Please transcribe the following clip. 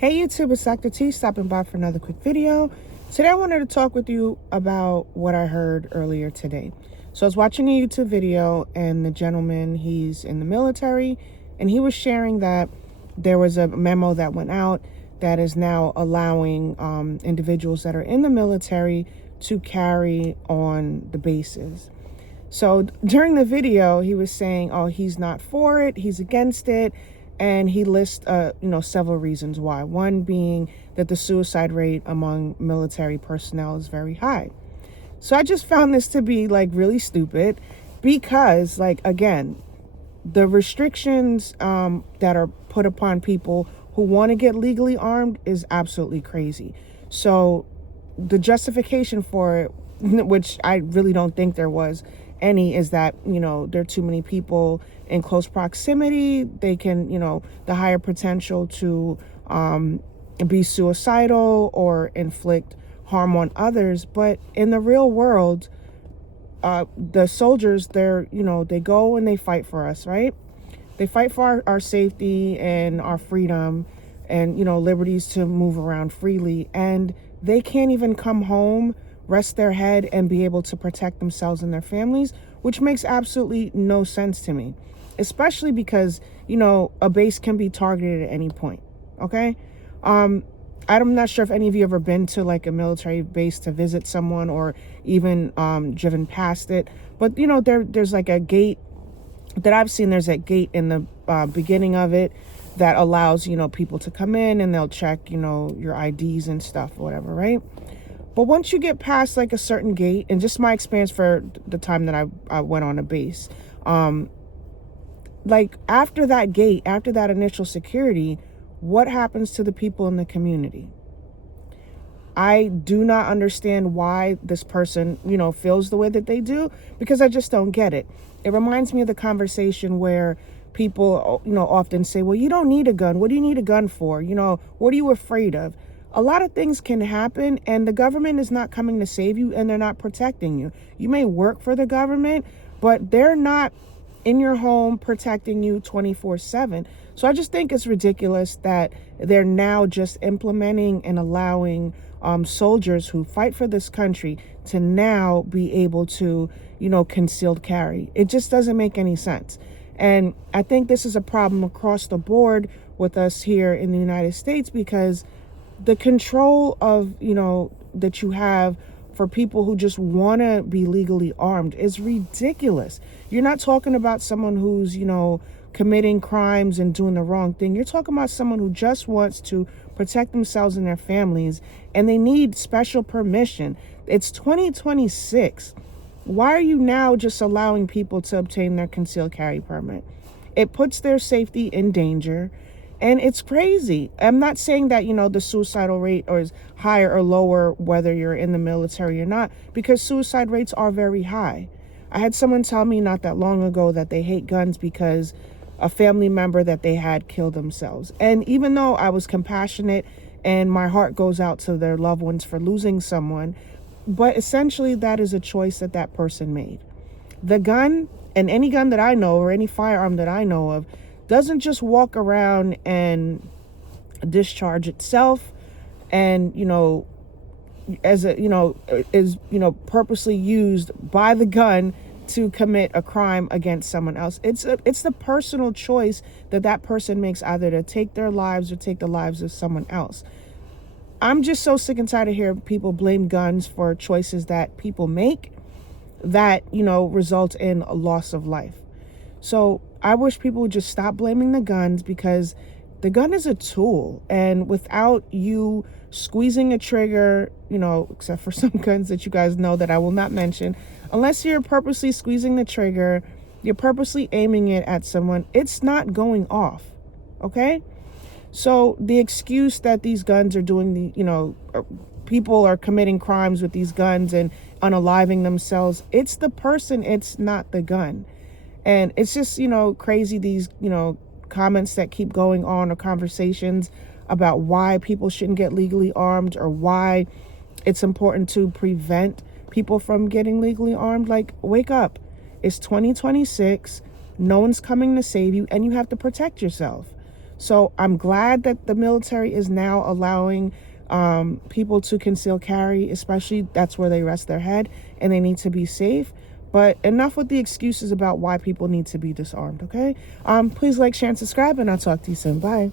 Hey YouTube, it's Dr.T stopping by for another quick video. Today I wanted to talk with you about what I heard earlier today. So I was watching a YouTube video and the gentleman, he's in the military, and he was sharing that there was a memo that went out that is now allowing individuals that are in the military to carry on the bases. So during the video, he was saying, oh, he's not for it, he's against it. And he lists, several reasons why. One being that the suicide rate among military personnel is very high. So I just found this to be really stupid because, again, the restrictions that are put upon people who want to get legally armed is absolutely crazy. So the justification for it, which I really don't think there was any, is that, there are too many people in close proximity. They can, the higher potential to be suicidal or inflict harm on others. But in the real world, the soldiers, they go and they fight for us, right? They fight for our safety and our freedom and, liberties to move around freely. And they can't even come home, rest their head, and be able to protect themselves and their families, which makes absolutely no sense to me, especially because, a base can be targeted at any point. Okay. I'm not sure if any of you ever been to a military base to visit someone or even driven past it, but there's a gate that I've seen. There's a gate in the beginning of it that allows, people to come in and they'll check, your IDs and stuff, whatever, right? But once you get past a certain gate, and just my experience for the time that I went on a base, after that gate, after that initial security, what happens to the people in the community? I do not understand why this person, feels the way that they do, because I just don't get it. It reminds me of the conversation where people, often say, well, you don't need a gun. What do you need a gun for? What are you afraid of? A lot of things can happen, and the government is not coming to save you, and they're not protecting you. You may work for the government, but they're not in your home protecting you 24/7. So I just think it's ridiculous that they're now just implementing and allowing soldiers who fight for this country to now be able to, concealed carry. It just doesn't make any sense. And I think this is a problem across the board with us here in the United States, because the control of, that you have for people who just want to be legally armed is ridiculous. You're not talking about someone who's, committing crimes and doing the wrong thing. You're talking about someone who just wants to protect themselves and their families, and they need special permission. It's 2026. Why are you now just allowing people to obtain their concealed carry permit? It puts their safety in danger. And it's crazy. I'm not saying that, the suicidal rate is higher or lower whether you're in the military or not, because suicide rates are very high. I had someone tell me not that long ago that they hate guns because a family member that they had killed themselves. And even though I was compassionate and my heart goes out to their loved ones for losing someone, but essentially that is a choice that that person made. The gun, and any gun that I know or any firearm that I know of, doesn't just walk around and discharge itself and, as a, is, purposely used by the gun to commit a crime against someone else. It's the personal choice that that person makes, either to take their lives or take the lives of someone else. I'm just so sick and tired of hearing people blame guns for choices that people make that, result in a loss of life. So I wish people would just stop blaming the guns, because the gun is a tool, and without you squeezing a trigger, except for some guns that you guys know that I will not mention, unless you're purposely squeezing the trigger, you're purposely aiming it at someone, it's not going off. Okay? So the excuse that these guns are doing people are committing crimes with these guns and unaliving themselves, it's the person, it's not the gun. And it's just, crazy, these, comments that keep going on, or conversations about why people shouldn't get legally armed, or why it's important to prevent people from getting legally armed. Wake up. It's 2026. No one's coming to save you, and you have to protect yourself. So I'm glad that the military is now allowing people to conceal carry, especially that's where they rest their head and they need to be safe. But enough with the excuses about why people need to be disarmed, okay? Please like, share, and subscribe, and I'll talk to you soon. Bye.